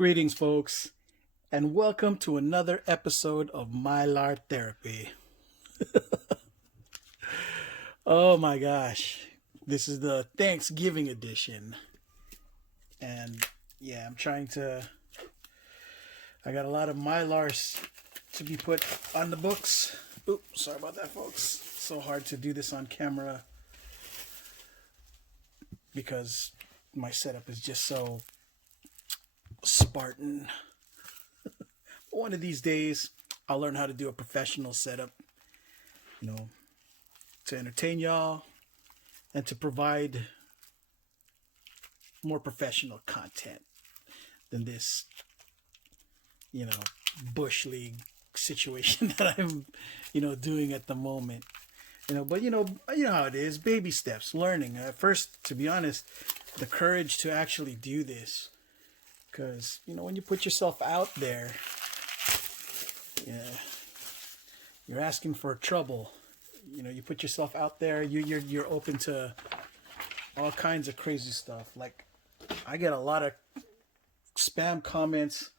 Greetings, folks, and welcome to another episode of Mylar Therapy. Oh my gosh, this is the Thanksgiving edition, and yeah, I got a lot of Mylars to be put on the books. Oops, sorry about that, folks. It's so hard to do this on camera because my setup is just so Spartan. One of these days, I'll learn how to do a professional setup, to entertain y'all and to provide more professional content than this, bush league situation that I'm, doing at the moment. But you know how it is, baby steps, learning. At first, to be honest, the courage to actually do this. Because, when you put yourself out there, you're asking for trouble. You put yourself out there, you're open to all kinds of crazy stuff. Like, I get a lot of spam comments,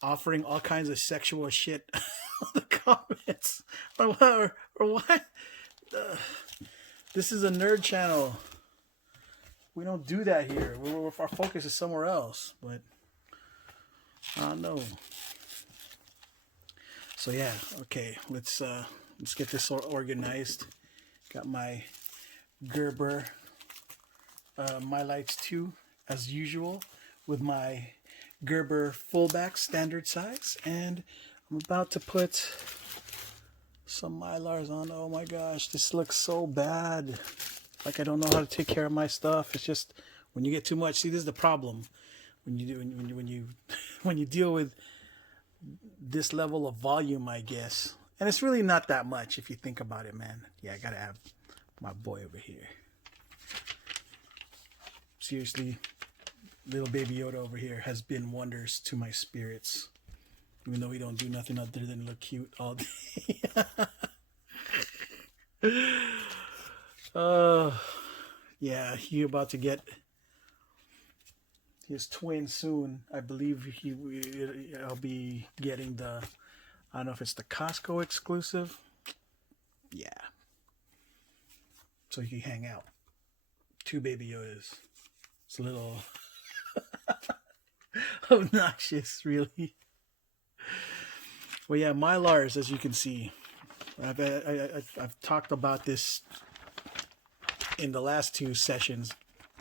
offering all kinds of sexual shit on the comments. Or what? This is a nerd channel. We don't do that here. Our focus is somewhere else, but I don't know. So yeah, okay. Let's get this all organized. Got my Gerber Mylites 2 as usual with my Gerber fullbacks standard size, and I'm about to put some Mylars on. Oh my gosh, this looks so bad. Like I don't know how to take care of my stuff. It's just when you get too much. See, this is the problem when you deal with this level of volume, I guess. And it's really not that much if you think about it, man. Yeah, I gotta have my boy over here. Seriously, little baby Yoda over here has been wonders to my spirits, even though he don't do nothing other than look cute all day. Yeah, he about to get his twin soon. I believe I'll be getting I don't know if it's the Costco exclusive. Yeah. So he can hang out. 2 baby Yodas. It's a little obnoxious, really. Well, yeah, Mylars, as you can see. I've talked about this in the last 2 sessions,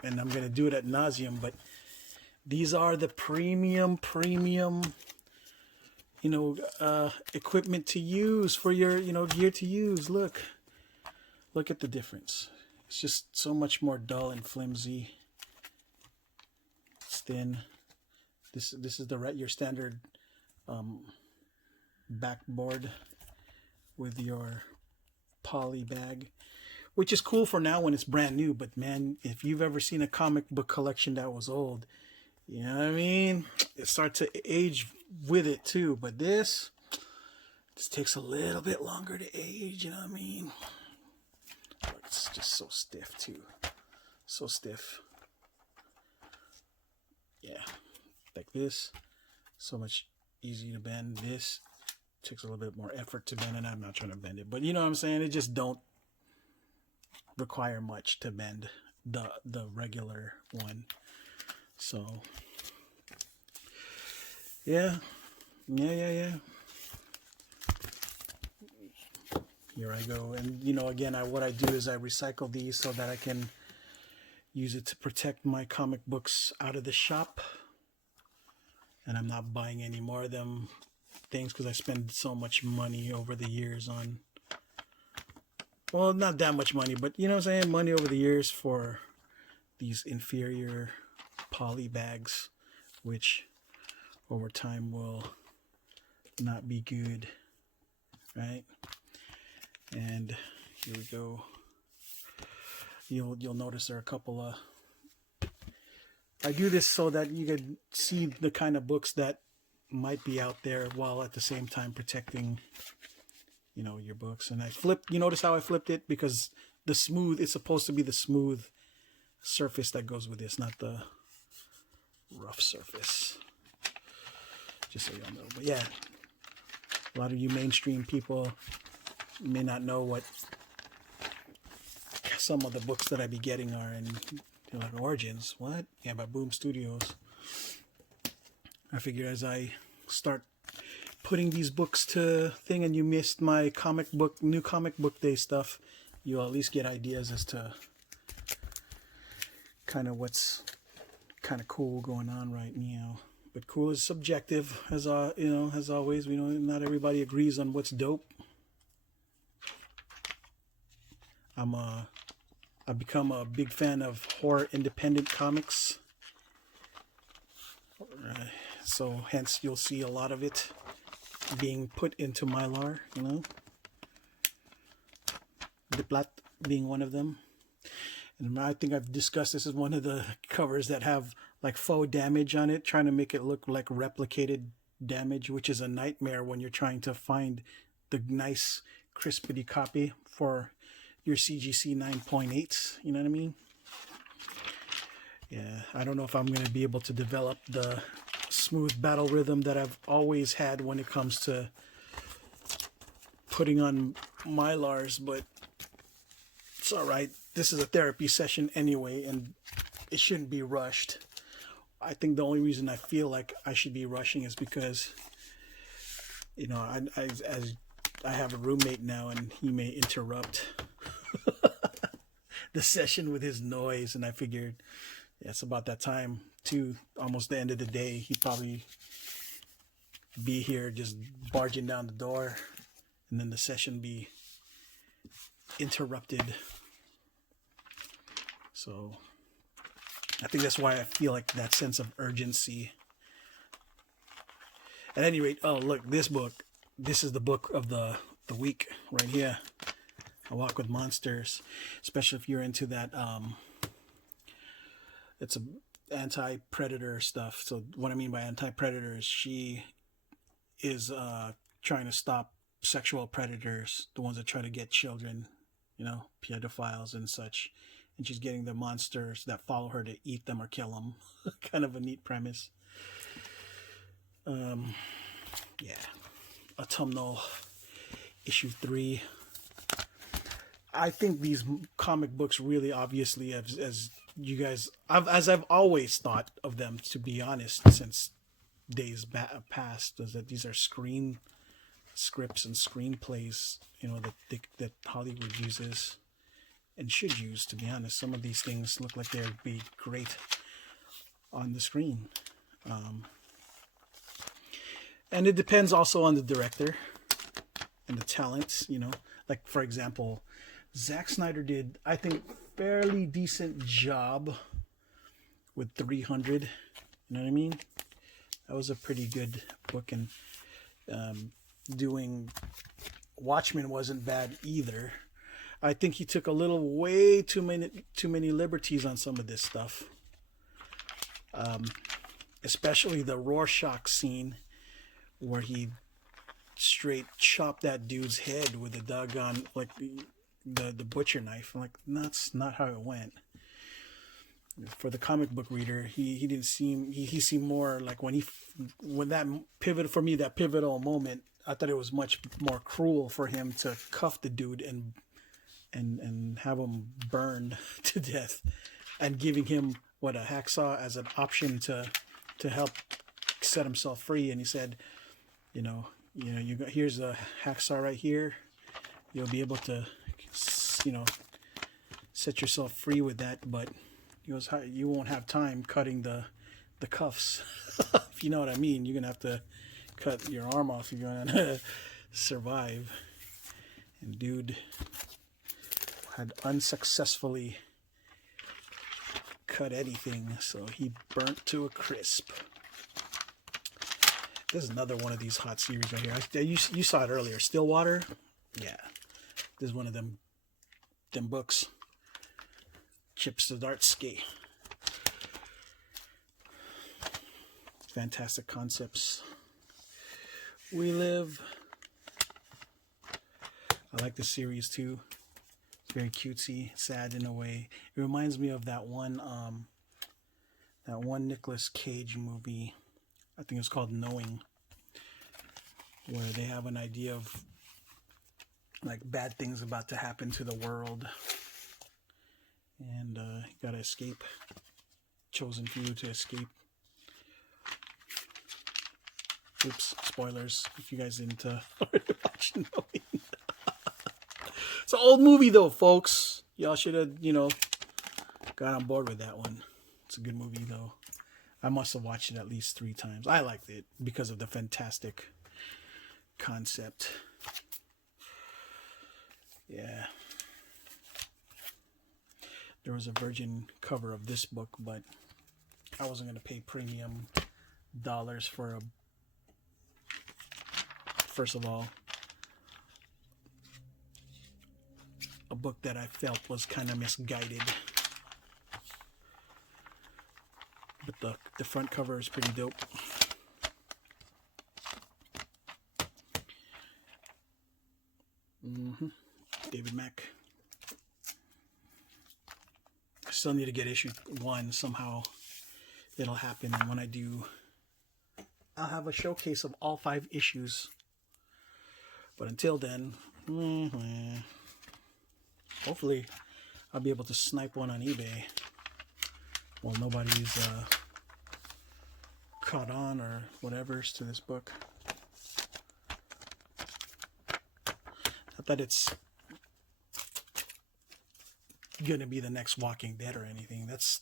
and I'm going to do it ad nauseum, but these are the premium, equipment to use for your, gear to use. Look at the difference. It's just so much more dull and flimsy. It's thin. This is your standard backboard with your poly bag, which is cool for now when it's brand new. But man, if you've ever seen a comic book collection that was old, you know what I mean? It starts to age with it too. But this takes a little bit longer to age, you know what I mean? It's just so stiff too. So stiff. Yeah. Like this. So much easier to bend. This takes a little bit more effort to bend, and I'm not trying to bend it. But you know what I'm saying? It just don't require much to bend the regular one. So yeah. Here I go. And again, what I do is I recycle these so that I can use it to protect my comic books out of the shop, and I'm not buying any more of them things because I spend so much money over the years on, well, not that much money, but you know what I'm saying, money over the years for these inferior poly bags, which over time will not be good, right? And here we go. You'll notice there are a couple of, I do this so that you can see the kind of books that might be out there while at the same time protecting, your books. And I flipped, you notice how I flipped it? Because it's supposed to be the smooth surface that goes with this, not the rough surface, just so y'all know. But yeah, a lot of you mainstream people may not know what some of the books that I be getting are, and you're like, Origins, what? Yeah, by Boom Studios. I figure as I start putting these books to thing, and you missed my new comic book day stuff, you'll at least get ideas as to kind of what's kind of cool going on right now. But cool is subjective, as as always. We know not everybody agrees on what's dope. I've become a big fan of horror independent comics, so hence you'll see a lot of it being put into Mylar, Diplat being one of them. And I think I've discussed this as one of the covers that have like faux damage on it, trying to make it look like replicated damage, which is a nightmare when you're trying to find the nice crispity copy for your CGC 9.8s, you know what I mean? Yeah, I don't know if I'm going to be able to develop the smooth battle rhythm that I've always had when it comes to putting on Mylars, but it's all right. This is a therapy session anyway, and it shouldn't be rushed. I think the only reason I feel like I should be rushing is because, I have a roommate now, and he may interrupt the session with his noise, and I figured it's about that time too, almost the end of the day. He'd probably be here just barging down the door, and then the session be interrupted. So I think that's why I feel like that sense of urgency. At any rate, oh look, this is the book of the week right here. A Walk with Monsters, especially if you're into that. It's a anti-predator stuff. So what I mean by anti-predator is she is trying to stop sexual predators, the ones that try to get children, pedophiles and such. And she's getting the monsters that follow her to eat them or kill them. Kind of a neat premise. Yeah. Autumnal issue 3. I think these comic books really obviously, as you guys, as I've always thought of them, to be honest, since days past, is that these are screen scripts and screenplays, that Hollywood uses and should use, to be honest. Some of these things look like they'd be great on the screen. And it depends also on the director and the talents, like, for example, Zack Snyder did, I think, fairly decent job with 300. You know what I mean? That was a pretty good book, and doing Watchmen wasn't bad either. I think he took way too many liberties on some of this stuff. Especially the Rorschach scene where he straight chopped that dude's head with a doggone, like, the butcher knife. I'm like, that's not how it went. For the comic book reader, he seemed more like when that pivotal moment, I thought it was much more cruel for him to cuff the dude and have him burned to death, and giving him a hacksaw as an option to help set himself free. And he said, here's a hacksaw right here. You'll be able to, set yourself free with that, but he goes, you won't have time cutting the cuffs. If you know what I mean. You're gonna have to cut your arm off if you're gonna survive. And dude had unsuccessfully cut anything, so he burnt to a crisp. There's another one of these hot series right here. You saw it earlier. Stillwater. Yeah, this is one of them books. Chip Zdarsky. Fantastic concepts. We Live. I like the series too. It's very cutesy, sad in a way. It reminds me of that one that one Nicolas Cage movie, I think it's called Knowing, where they have an idea of like bad things about to happen to the world, and you gotta escape. Chosen few to escape. Oops, spoilers if you guys didn't watch Knowing. It's an old movie though, folks. Y'all should have, got on board with that one. It's a good movie though. I must have watched it at least 3 times. I liked it because of the fantastic concept. Yeah. There was a virgin cover of this book, but I wasn't going to pay premium dollars for first of all, a book that I felt was kind of misguided. But the front cover is pretty dope. David Mack. I still need to get issue 1 somehow. It'll happen, and when I do, I'll have a showcase of all 5 issues. But until then, hopefully I'll be able to snipe one on eBay while nobody's caught on or whatever's to this book. Not that it's gonna be the next Walking Dead or anything. That's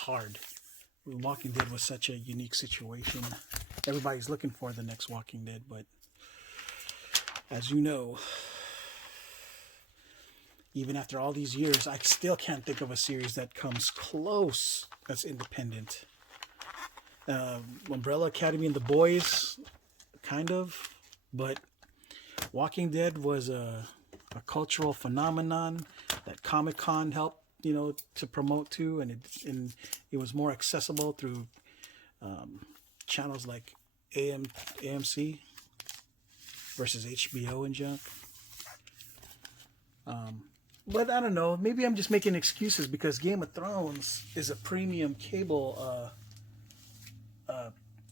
hard. Walking Dead was such a unique situation. Everybody's looking for the next Walking Dead, but as you know, even after all these years, I still can't think of a series that comes close that's independent. Umbrella Academy and The Boys, kind of, but Walking Dead was a cultural phenomenon that Comic-Con helped, to promote to, and it was more accessible through channels like AMC versus HBO and junk. But I don't know, maybe I'm just making excuses because Game of Thrones is a premium cable,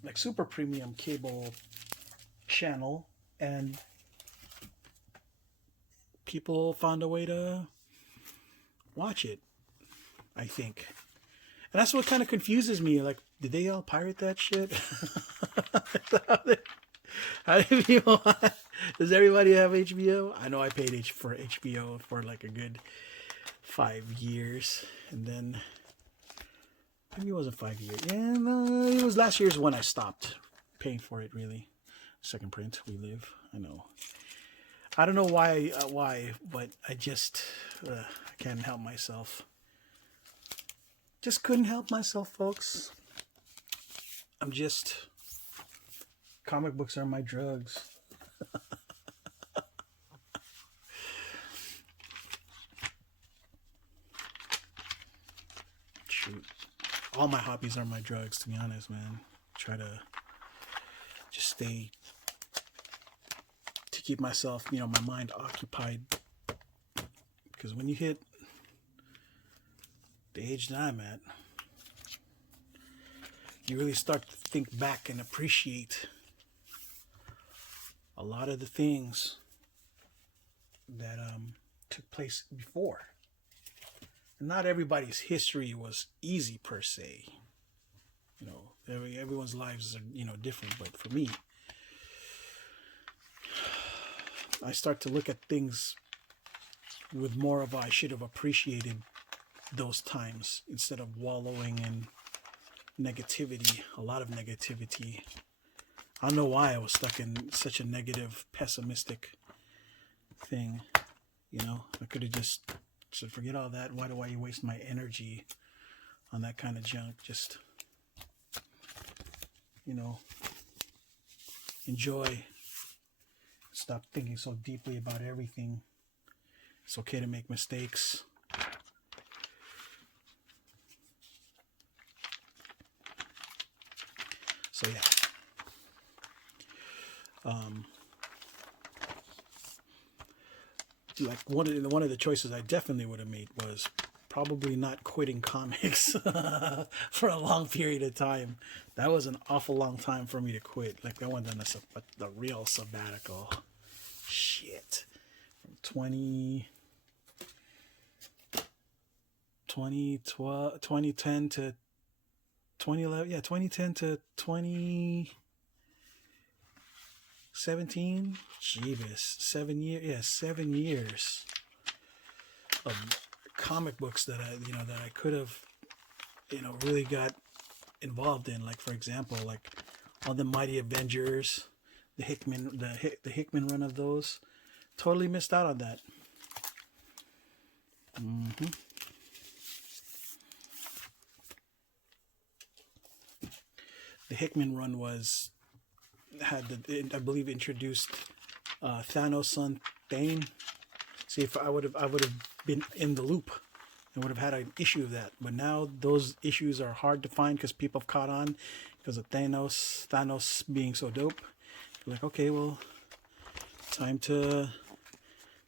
like super premium cable channel, and people found a way to watch it, I think. And that's what kind of confuses me. Like, did they all pirate that shit? How do people, does everybody have HBO? I know I paid for HBO for like a good 5 years. And then, maybe it wasn't 5 years. Yeah, no, it was last year's when I stopped paying for it, really. Second print, we live. I know. I don't know why, but I just can't help myself. Just couldn't help myself, folks. Comic books are my drugs. Shoot. All my hobbies are my drugs, to be honest, man. Try to just keep myself, my mind occupied. Because when you hit the age that I'm at, you really start to think back and appreciate a lot of the things that took place before. And not everybody's history was easy per se. Everyone's lives are different, but for me, I start to look at things with more of I should have appreciated those times instead of wallowing in negativity, a lot of negativity. I don't know why I was stuck in such a negative, pessimistic thing. I could have just said, forget all that. Why do I waste my energy on that kind of junk? Just, enjoy. Stop thinking so deeply about everything. It's okay to make mistakes. So yeah. Like one of the choices I definitely would have made was probably not quitting comics for a long period of time. That was an awful long time for me to quit. Like I went on a real sabbatical. Shit. From 2010 to 2011. Yeah, 2010 to 2017. Jeebus. 7 years. Yeah, 7 years of comic books that I could have, really got involved in. Like, for example, like all the Mighty Avengers, the Hickman run of those. Totally missed out on that. The Hickman run I believe introduced Thanos' son Thane. See, if I would have been in the loop and would have had an issue of that. But now those issues are hard to find because people have caught on because of Thanos being so dope. Like, okay, well, time to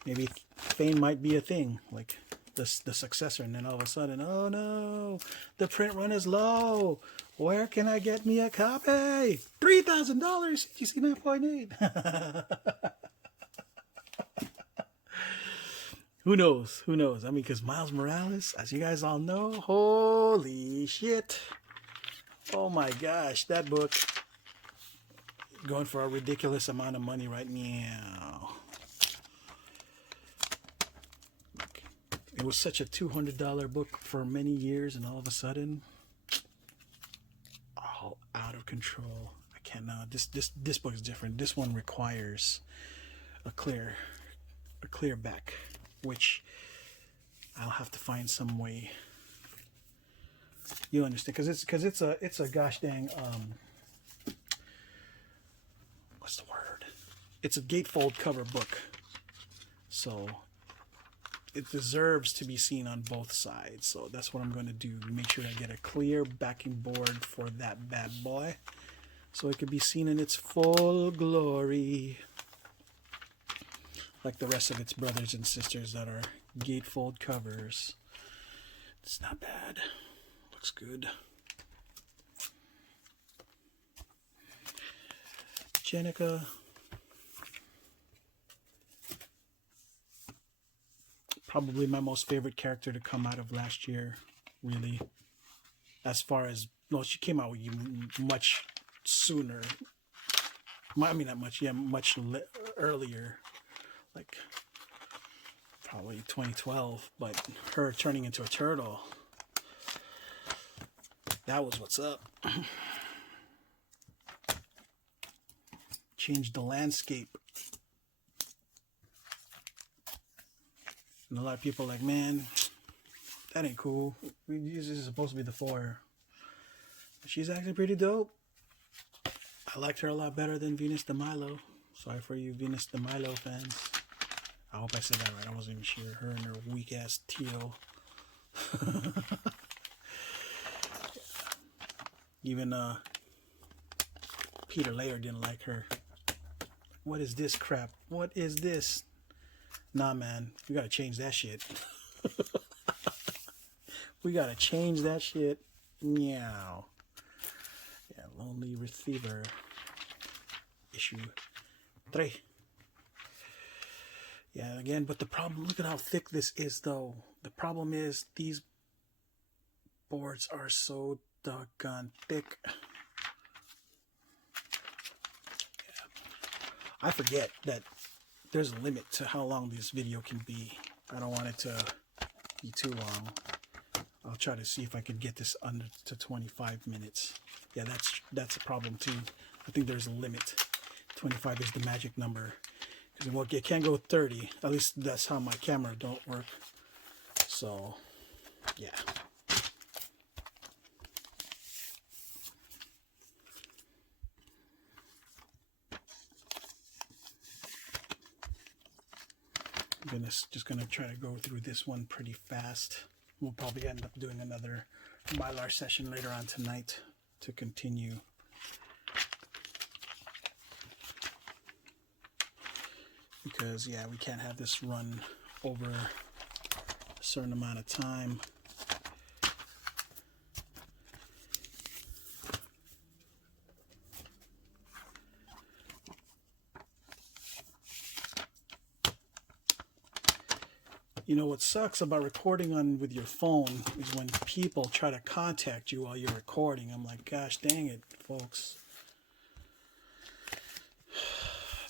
maybe Thane might be a thing, like the successor. And then all of a sudden, oh no, the print run is low. Where can I get me a copy? $3,000. $69.8. Who knows? I mean, because Miles Morales, as you guys all know, holy shit. Oh my gosh, that book going for a ridiculous amount of money right now. It was such a $200 book for many years, and all of a sudden, all out of control. I can't now. This book is different. This one requires a clear back, which I'll have to find some way. You understand? Because it's a gosh dang what's the word? It's a gatefold cover book, so it deserves to be seen on both sides. So that's what I'm going to do. Make sure I get a clear backing board for that bad boy, so it could be seen in its full glory, like the rest of its brothers and sisters that are gatefold covers. It's not bad. Looks good. Jenica. Probably my most favorite character to come out of last year, really. As far as, no, she came out much sooner. I mean, not much, yeah, much earlier. Like, probably 2012. But her turning into a turtle, that was what's up. Changed the landscape. And a lot of people are like, man, that ain't cool. This is supposed to be the 4. She's actually pretty dope. I liked her a lot better than Venus de Milo. Sorry for you Venus de Milo fans. I hope I said that right. I wasn't even sure. Her and her weak ass teal. Even Peter Laird didn't like her. What is this crap? What is this? Nah, man, we gotta change that shit. We gotta change that shit. Meow. Yeah, Lonely Receiver. Issue 3. Yeah, again, but the problem, look at how thick this is, though. The problem is these boards are so doggone thick. Yeah. I forget that there's a limit to how long this video can be. I don't want it to be too long. I'll try to see if I can get this under to 25 minutes. Yeah, that's a problem too. I think there's a limit. 25 is the magic number. Because it can't go 30. At least that's how my camera don't work. So, yeah. I'm just gonna try to go through this one pretty fast. We'll probably end up doing another Mylar session later on tonight to continue. Because, yeah, we can't have this run over a certain amount of time. You know what sucks about recording on with your phone is when people try to contact you while you're recording. I'm like, gosh dang it, folks.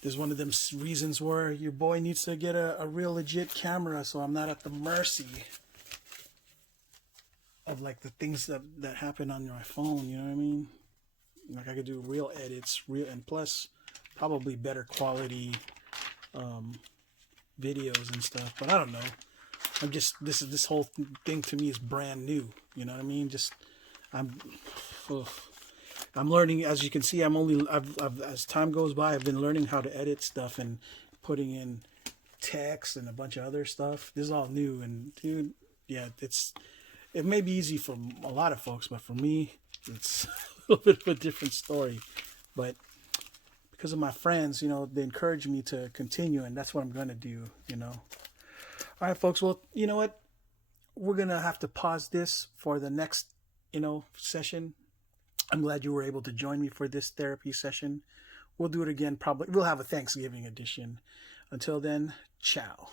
There's one of them reasons where your boy needs to get a real legit camera so I'm not at the mercy of like the things that happen on my phone, you know what I mean? Like I could do real edits, and plus probably better quality videos and stuff. But I don't know. I'm just this whole thing to me is brand new. You know what I mean? I'm learning. As you can see, I've as time goes by, I've been learning how to edit stuff and putting in text and a bunch of other stuff. This is all new, and dude, yeah, it may be easy for a lot of folks, but for me, it's a little bit of a different story. But because of my friends, you know, they encourage me to continue, and that's what I'm going to do, you know. All right, folks. Well, you know what? We're going to have to pause this for the next, you know, session. I'm glad you were able to join me for this therapy session. We'll do it again. Probably we'll have a Thanksgiving edition. Until then, ciao.